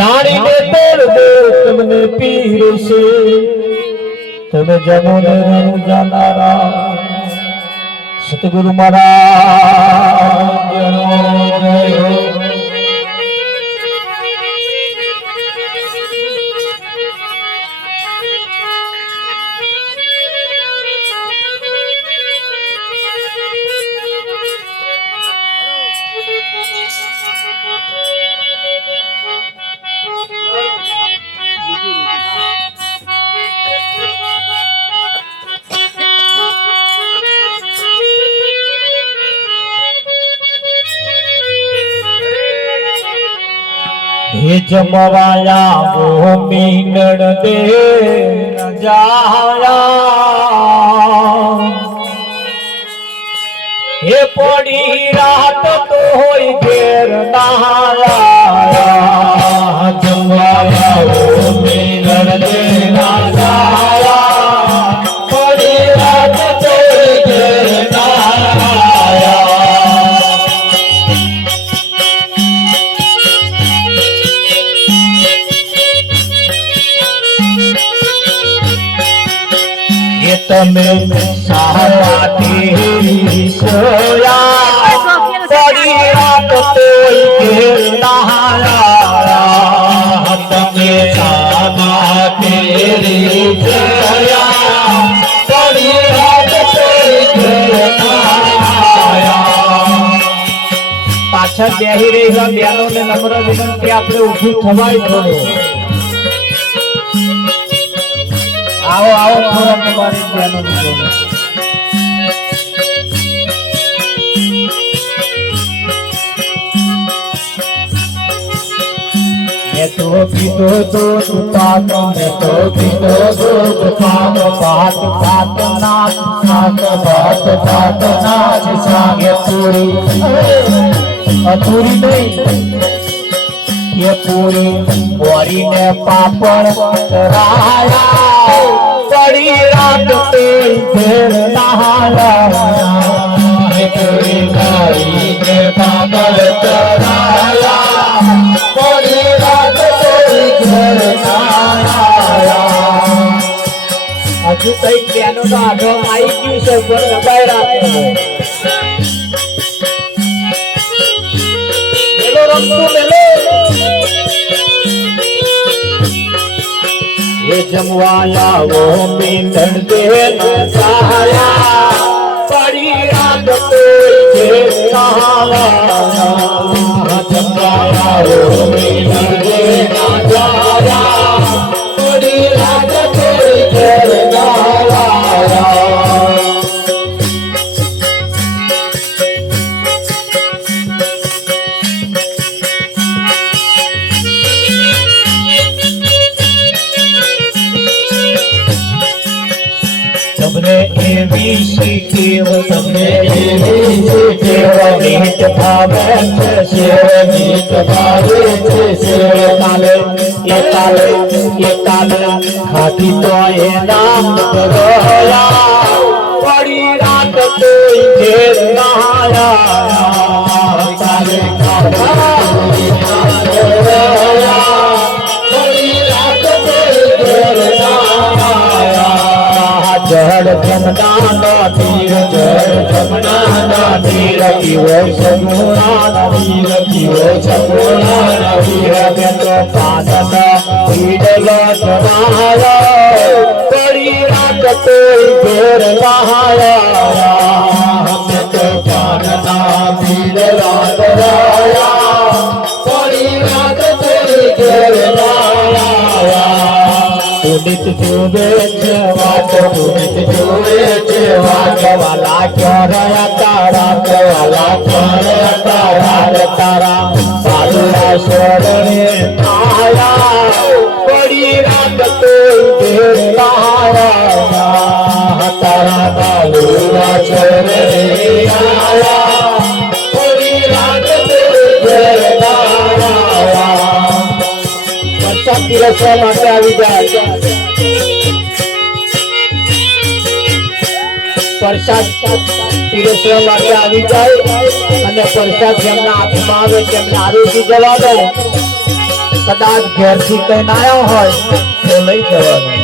रानी ने तेरे दे तुमने पीर से। तब जमुन रनु जाना रा सतगुरु महाराज જમવાયા ગોમીનળ દે જાયા હે પડી રાત તો હોય ઘેર નહાયા. એ તમે સારાથી સોયા પડી રાત તોય ઘેર નહાયા તમે સારાથી સોયા પડી રાત તોય ઘેર નહાયા પાછળ બેહી રહી બેનો ને નમ્ર વિનંતી આપણે ઊભું થવાય થોડું આવો આવો થોડો તમારી બેનો લીધો મેં તો પીધો દૂધ પાક મેં તો પીધો દૂધ પાક પાક પાક નાચ નાચ ભાત ભાત નાચ સાગે પૂરી અધૂરી નહીં ये पूरी बोरी ने पापड़ राया પડી રાત તે ઘેર નહાલા તુરી તારી કૃપા પર તરાયા પડી રાત તે ઘેર નહાલા હજુ કઈ કેનો તો આઢો આવી ગયું છે પર દબાઈ રાખો મેલો રમતું મેલો जमवाया वो मींदन देन साया बड़ी रात शिव शिवनीत भावत शिवनीत भावत शिव काल ये काल ये काल खाती तो ये नाम रोया बड़ी रात कोई देर नहाया जमनाना तीरती तुम्हारा तीरति रात तीरका तीरहारा कटारा पुनीत सूर्याचे वाट पुनीत सूर्याचे वाट वाला चरया तारा वाला चर तारा तारा साधुरा शरणे आया बडी रात तो तारा तारा साधुरा शरणे आया વરસાદ પીરસવા માટે આવી જાય. પ્રસાદ પીરસવા માટે આવી જાય અને પ્રસાદ જેમના હાથમાં આવે તેમને આરોગ્ય જવા દે. કદાચ ઘેરથી કઈ ના આવ્યો હોય તો લઈ જવાનું.